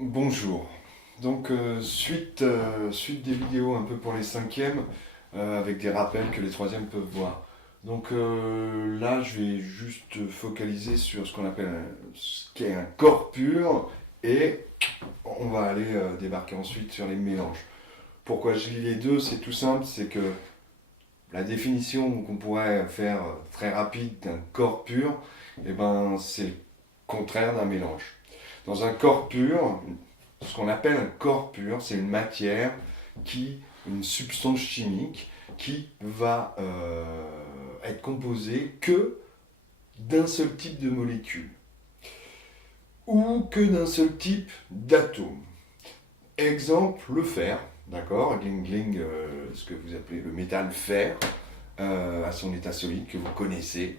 Bonjour. Donc, suite des vidéos un peu pour les cinquièmes, avec des rappels que les troisièmes peuvent voir. Donc là, je vais juste focaliser sur ce qu'on appelle ce qu'est un corps pur et on va aller débarquer ensuite sur les mélanges. Pourquoi je lis les deux? C'est tout simple, c'est que la définition qu'on pourrait faire très rapide d'un corps pur, eh ben, c'est le contraire d'un mélange. Dans un corps pur, ce qu'on appelle un corps pur, c'est une matière une substance chimique qui va être composée que d'un seul type de molécule ou que d'un seul type d'atome. Exemple, le fer, d'accord, gling gling, ce que vous appelez le métal fer, à son état solide que vous connaissez.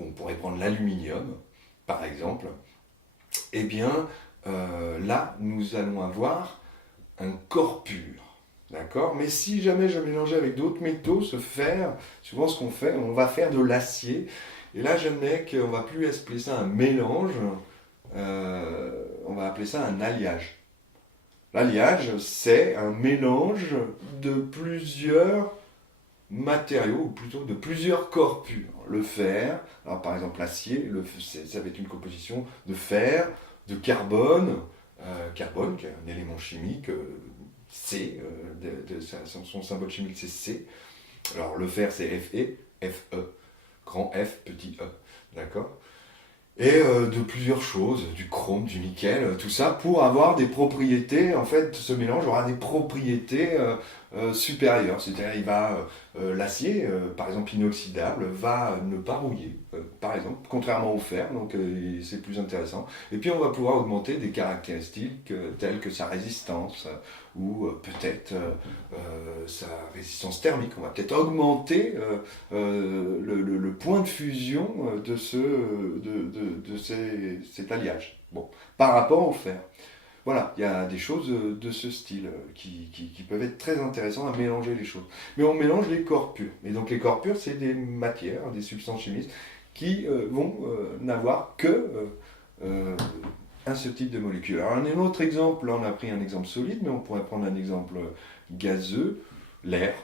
On pourrait prendre l'aluminium, par exemple. Eh bien, là, nous allons avoir un corps pur. D'accord. Mais si jamais je mélangeais avec d'autres métaux, ce fer, souvent ce qu'on fait, on va faire de l'acier. Et là, j'admets qu'on va plus appeler ça un mélange, on va appeler ça un alliage. L'alliage, c'est un mélange de plusieurs matériaux, ou plutôt de plusieurs corps purs. Le fer, alors par exemple l'acier, ça va être une composition de fer, de carbone, carbone qui est un élément chimique, C, son symbole chimique c'est C. Alors le fer c'est Fe, grand F, petit E, d'accord. Et de plusieurs choses, du chrome, du nickel, tout ça pour avoir des propriétés, en fait ce mélange aura des propriétés supérieures, c'est-à-dire l'acier, par exemple inoxydable, va ne pas rouiller, par exemple, contrairement au fer, donc c'est plus intéressant. Et puis on va pouvoir augmenter des caractéristiques telles que sa résistance ou peut-être sa résistance thermique, on va peut-être augmenter le point de fusion cet alliage. Bon, par rapport au fer. Voilà, il y a des choses de ce style qui peuvent être très intéressantes à mélanger les choses. Mais on mélange les corps purs. Et donc les corps purs, c'est des matières, des substances chimiques qui vont n'avoir que un seul type de molécule. Alors un autre exemple, là on a pris un exemple solide, mais on pourrait prendre un exemple gazeux, l'air.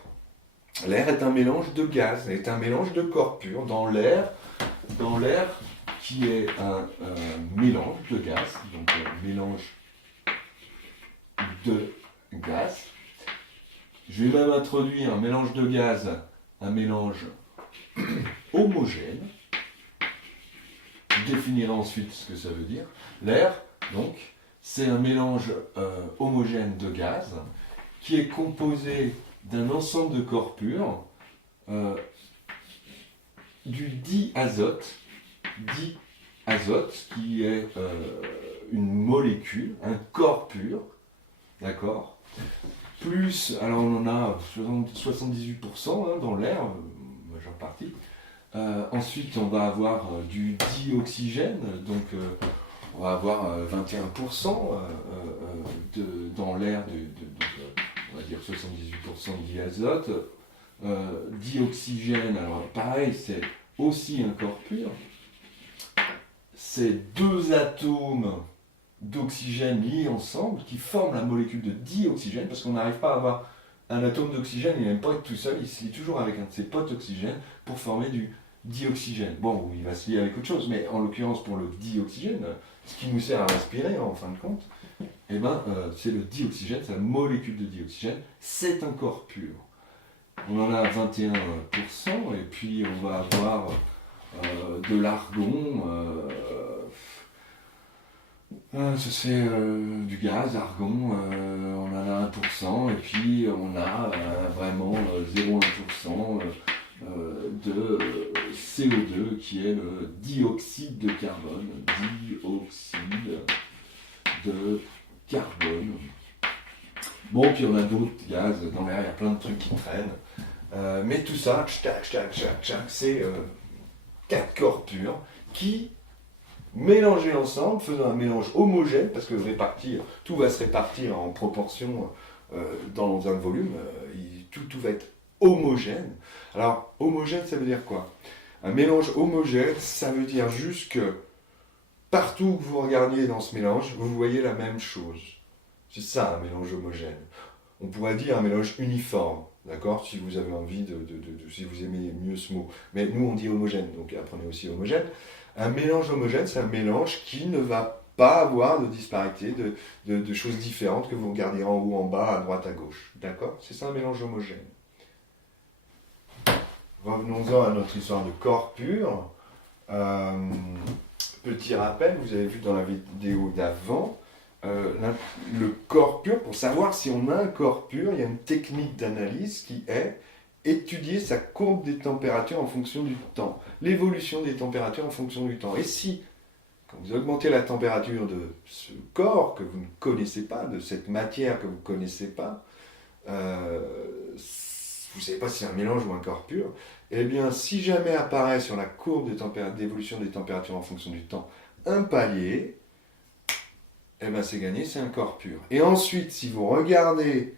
L'air est un mélange de gaz, est un mélange de corps purs. Dans l'air qui est un mélange de gaz, donc mélange de gaz. Je vais même introduire un mélange de gaz, un mélange homogène. Je définirai ensuite ce que ça veut dire. L'air, donc, c'est un mélange homogène de gaz qui est composé d'un ensemble de corps purs, du diazote, diazote qui est une molécule, un corps pur, d'accord. Plus, alors on en a 78% dans l'air, majeure partie. Ensuite, on va avoir du dioxygène, donc on va avoir 21% dans l'air, on va dire 78% de diazote. Dioxygène, alors pareil, c'est aussi un corps pur. C'est deux atomes d'oxygène liés ensemble qui forment la molécule de dioxygène, parce qu'on n'arrive pas à avoir un atome d'oxygène, il n'aime pas être tout seul, il se lie toujours avec un de ses potes oxygène pour former du dioxygène. Bon, il va se lier avec autre chose, mais en l'occurrence pour le dioxygène, ce qui nous sert à respirer en fin de compte, eh ben, c'est le dioxygène, c'est la molécule de dioxygène, c'est un corps pur. On en a 21%, et puis on va avoir de l'argon, ça c'est du gaz, argon, on en a 1%, et puis on a vraiment 0,1% de CO2 qui est le dioxyde de carbone. Dioxyde de carbone. Bon, puis on a d'autres gaz dans l'air, il y a plein de trucs qui traînent. Mais tout ça, c'est 4 corps purs qui mélangés ensemble, faisant un mélange homogène, parce que tout va se répartir en proportion dans un volume, tout va être homogène. Alors, homogène, ça veut dire quoi? Un mélange homogène, ça veut dire juste que partout que vous regardiez dans ce mélange, vous voyez la même chose. C'est ça un mélange homogène. On pourrait dire un mélange uniforme, d'accord? Si vous avez envie si vous aimez mieux ce mot. Mais nous on dit homogène, donc apprenez aussi homogène. Un mélange homogène, c'est un mélange qui ne va pas avoir de disparité, de choses différentes que vous regardez en haut, en bas, à droite, à gauche. D'accord? C'est ça un mélange homogène. Revenons-en à notre histoire de corps pur. Petit rappel, vous avez vu dans la vidéo d'avant, le corps pur, pour savoir si on a un corps pur, il y a une technique d'analyse qui est étudier sa courbe des températures en fonction du temps, l'évolution des températures en fonction du temps. Et si, quand vous augmentez la température de ce corps que vous ne connaissez pas, de cette matière que vous ne connaissez pas, vous ne savez pas si c'est un mélange ou un corps pur, eh bien, si jamais apparaît sur la courbe d'évolution des températures en fonction du temps un palier, eh bien, c'est gagné, c'est un corps pur. Et ensuite, si vous regardez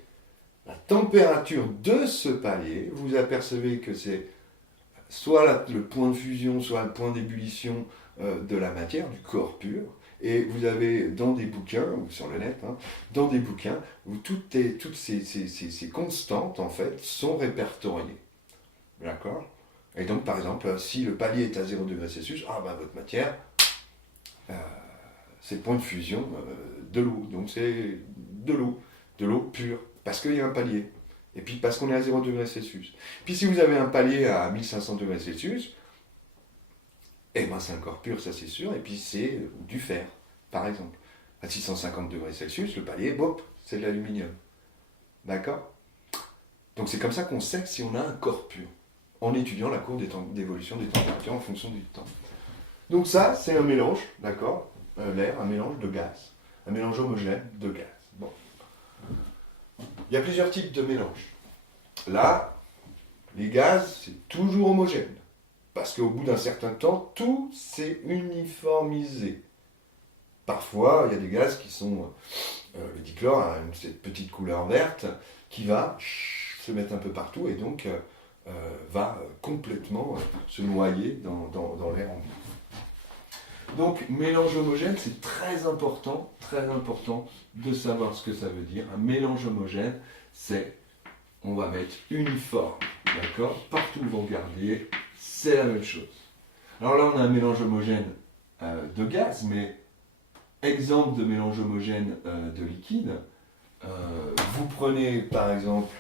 la température de ce palier, vous apercevez que c'est soit le point de fusion, soit le point d'ébullition de la matière, du corps pur. Et vous avez dans des bouquins, ou sur le net, dans des bouquins, où toutes ces constantes, en fait, sont répertoriées. D'accord? Et donc, par exemple, si le palier est à 0 degré Celsius, votre matière, c'est le point de fusion de l'eau. Donc, c'est de l'eau pure, parce qu'il y a un palier. Et puis, parce qu'on est à 0 degré Celsius. Puis, si vous avez un palier à 1500 degrés Celsius, eh ben, c'est un corps pur, ça c'est sûr. Et puis, c'est du fer, par exemple. À 650 degrés Celsius, le palier, bop, c'est de l'aluminium. D'accord? Donc, c'est comme ça qu'on sait si on a un corps pur, en étudiant la courbe d'évolution des températures en fonction du temps. Donc ça, c'est un mélange, d'accord? L'air, un mélange de gaz. Un mélange homogène de gaz. Bon. Il y a plusieurs types de mélanges. Là, les gaz, c'est toujours homogène. Parce qu'au bout d'un certain temps, tout s'est uniformisé. Parfois, il y a des gaz qui sont... le dichlore a cette petite couleur verte qui va se mettre un peu partout et donc va complètement se noyer dans l'air ambiant. Donc, mélange homogène, c'est très important de savoir ce que ça veut dire. Un mélange homogène, c'est, on va mettre uniforme, d'accord? Partout où vous regardez, c'est la même chose. Alors là, on a un mélange homogène de gaz, mais exemple de mélange homogène de liquide, vous prenez par exemple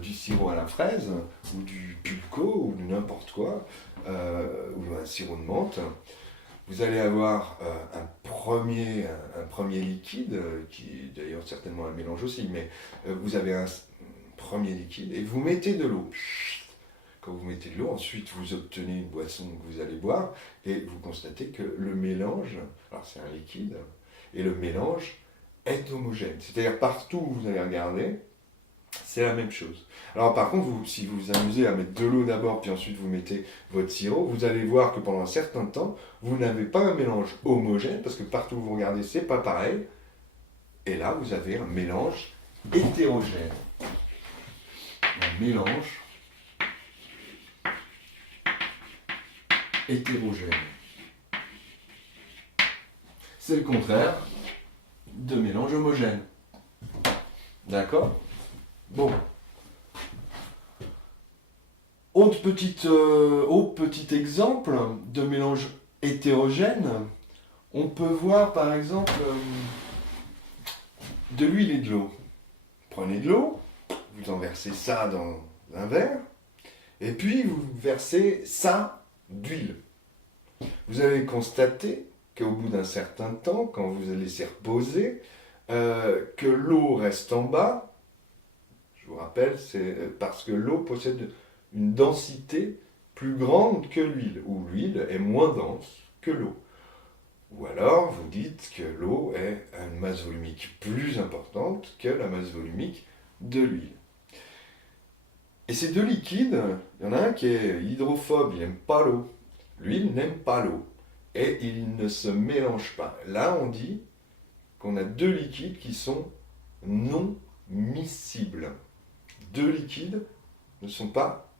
du sirop à la fraise, ou du pulco, ou de n'importe quoi, ou un sirop de menthe. Vous allez avoir un premier liquide, qui est d'ailleurs certainement un mélange aussi, mais vous avez un premier liquide, et vous mettez de l'eau. Quand vous mettez de l'eau, ensuite vous obtenez une boisson que vous allez boire, et vous constatez que le mélange, alors c'est un liquide, et le mélange est homogène. C'est-à-dire partout où vous allez regarder, c'est la même chose. Alors par contre, si vous vous amusez à mettre de l'eau d'abord, puis ensuite vous mettez votre sirop, vous allez voir que pendant un certain temps, vous n'avez pas un mélange homogène, parce que partout où vous regardez, c'est pas pareil. Et là, vous avez un mélange hétérogène. Un mélange hétérogène. C'est le contraire de mélange homogène. D'accord? Bon. Autre petit exemple de mélange hétérogène, on peut voir par exemple de l'huile et de l'eau. Prenez de l'eau, vous en versez ça dans un verre, et puis vous versez ça d'huile. Vous allez constater qu'au bout d'un certain temps, quand vous allez laisser reposer, que l'eau reste en bas. Je vous rappelle, c'est parce que l'eau possède une densité plus grande que l'huile, ou l'huile est moins dense que l'eau. Ou alors, vous dites que l'eau est à une masse volumique plus importante que la masse volumique de l'huile. Et ces deux liquides, il y en a un qui est hydrophobe, il n'aime pas l'eau. L'huile n'aime pas l'eau. Et ils ne se mélangent pas. Là, on dit qu'on a deux liquides qui sont non miscibles. Deux liquides ne sont pas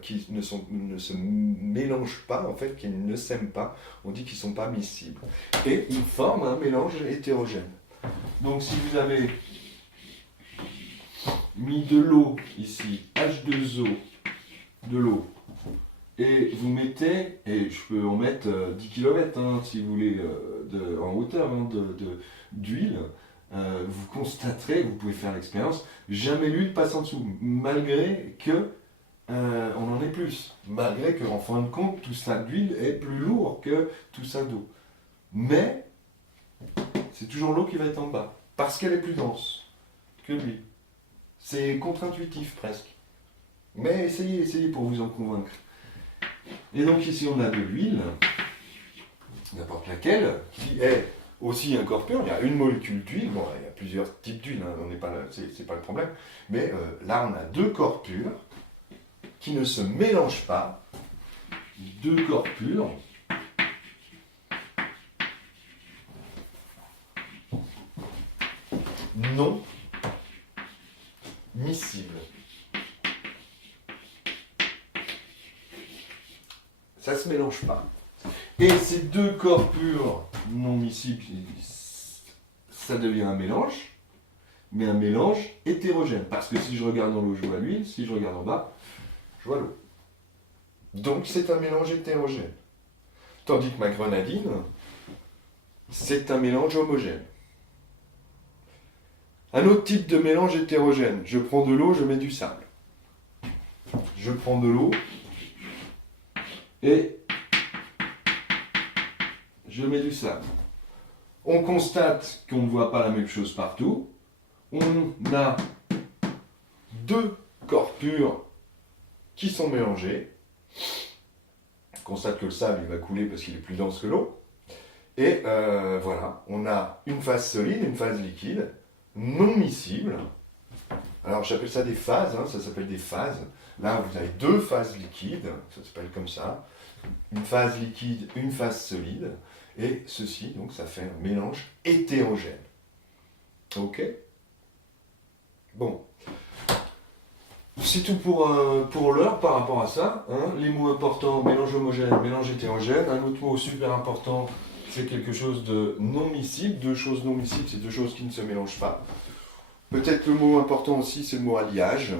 qui ne se mélangent pas, en fait, qui ne s'aiment pas. On dit qu'ils ne sont pas miscibles. Et ils forment un mélange hétérogène. Donc si vous avez mis de l'eau ici, H2O, de l'eau, et vous mettez, et je peux en mettre 10 km si vous voulez, en hauteur d'huile, vous constaterez, vous pouvez faire l'expérience, jamais l'huile passe en dessous, malgré que on en ait plus, malgré qu'en fin de compte, tout ça d'huile est plus lourd que tout ça d'eau. Mais c'est toujours l'eau qui va être en bas, parce qu'elle est plus dense que l'huile. C'est contre-intuitif presque. Mais essayez pour vous en convaincre. Et donc ici on a de l'huile, n'importe laquelle, qui est aussi un corps pur. Il y a une molécule d'huile, bon il y a plusieurs types d'huile, on n'est pas, c'est pas le problème. Mais là on a deux corps purs qui ne se mélangent pas. Deux corps purs. Non miscibles. Ça ne se mélange pas. Et ces deux corps purs non miscibles, ça devient un mélange, mais un mélange hétérogène. Parce que si je regarde dans l'eau, je vois l'huile, si je regarde en bas, je vois l'eau. Donc c'est un mélange hétérogène. Tandis que ma grenadine, c'est un mélange homogène. Un autre type de mélange hétérogène. Je prends de l'eau, je mets du sable. Je prends de l'eau et je mets du sable. On constate qu'on ne voit pas la même chose partout. On a deux corps purs qui sont mélangés. On constate que le sable il va couler parce qu'il est plus dense que l'eau. Et voilà, on a une phase solide, une phase liquide, non miscible. Alors j'appelle ça des phases, ça s'appelle des phases. Là vous avez deux phases liquides, ça s'appelle comme ça. Une phase liquide, une phase solide. Et ceci, donc ça fait un mélange hétérogène. Ok? Bon. C'est tout pour l'heure par rapport à ça. Les mots importants, mélange homogène, mélange hétérogène. Un autre mot super important, c'est quelque chose de non miscible. Deux choses non miscibles, c'est deux choses qui ne se mélangent pas. Peut-être le mot important aussi, c'est le mot alliage.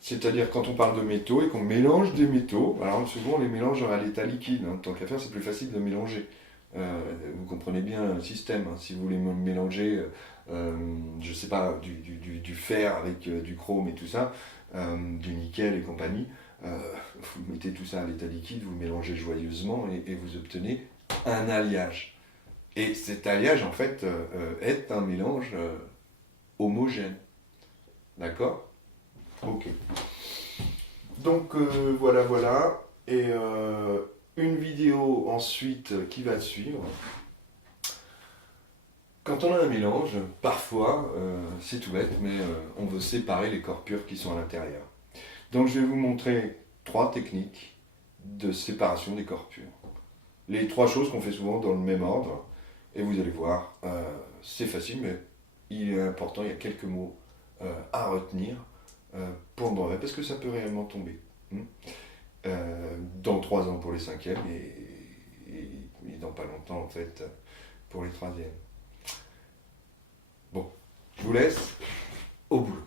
C'est-à-dire quand on parle de métaux et qu'on mélange des métaux, alors souvent on les mélange à l'état liquide. Tant qu'à faire, c'est plus facile de mélanger. Vous comprenez bien le système. Si vous voulez mélanger, je sais pas, du fer avec du chrome et tout ça, du nickel et compagnie, vous mettez tout ça à l'état liquide, vous mélangez joyeusement et vous obtenez un alliage. Et cet alliage, en fait, est un mélange homogène. D'accord? Ok. Donc, voilà. Et une vidéo ensuite qui va suivre. Quand on a un mélange, parfois, c'est tout bête, mais on veut séparer les corps purs qui sont à l'intérieur. Donc je vais vous montrer 3 techniques de séparation des corps purs. Les 3 choses qu'on fait souvent dans le même ordre, et vous allez voir, c'est facile, mais il est important, il y a quelques mots à retenir pour le brevet, parce que ça peut réellement tomber. Dans 3 ans pour les 5e, et dans pas longtemps, en fait, pour les 3e. Bon, je vous laisse au boulot.